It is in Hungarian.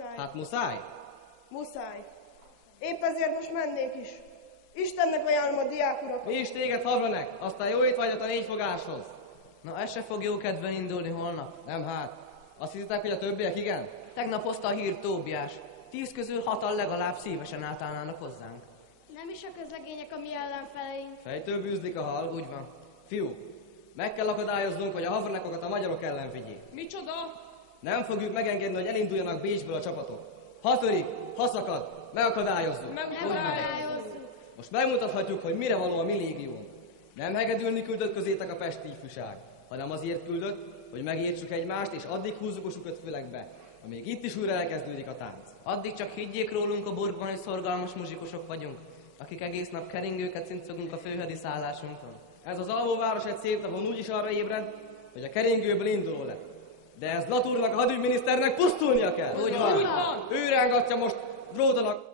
muszáj. Hát muszáj? Muszáj. Épp ezért most mennék is. Istennek ajánlom a diák urat. Mi is téged, Havranek, aztán jó étvágyat a 4 fogáshoz. Na, ez se fog jó kedven indulni holnap. Nem hát. Azt hiszitek, hogy a többiek igen? Tegnap hozta a hírt Tóbiás. 10 közül 6-an legalább szívesen átállnának hozzánk. Nem is a közlegények a mi ellenfeleink. Fejtől bűzlik a hal. Úgy van. Fiúk, meg kell akadályoznunk, hogy a Havranekokat a magyarok ellen vigyék. Micsoda? Nem fogjuk megengedni, hogy elinduljanak Bécsből a csapatok. Ha törik, ha szakad, megakadályozzuk. Megakadályozzuk. Most megmutathatjuk, hogy mire való a mi légiónk. Nem hegedülni küldött közétek a pesti ifjúság, hanem azért küldött, hogy megértsük egymást, és addig húzzuk a sukött amíg itt is újra elkezdődik a tánc. Addig csak higgyék rólunk a burgban, hogy szorgalmas muzsikusok vagyunk, akik egész nap keringőket cincogunk a főhadi szállásunkon. Ez az alvóváros egy szép napon úgy is arra ébred, hogy a keringőből induló lett. De ez Naturnak, a hadügyminiszternek pusztulnia kell. Úgy van. Ő rángatja most drótonak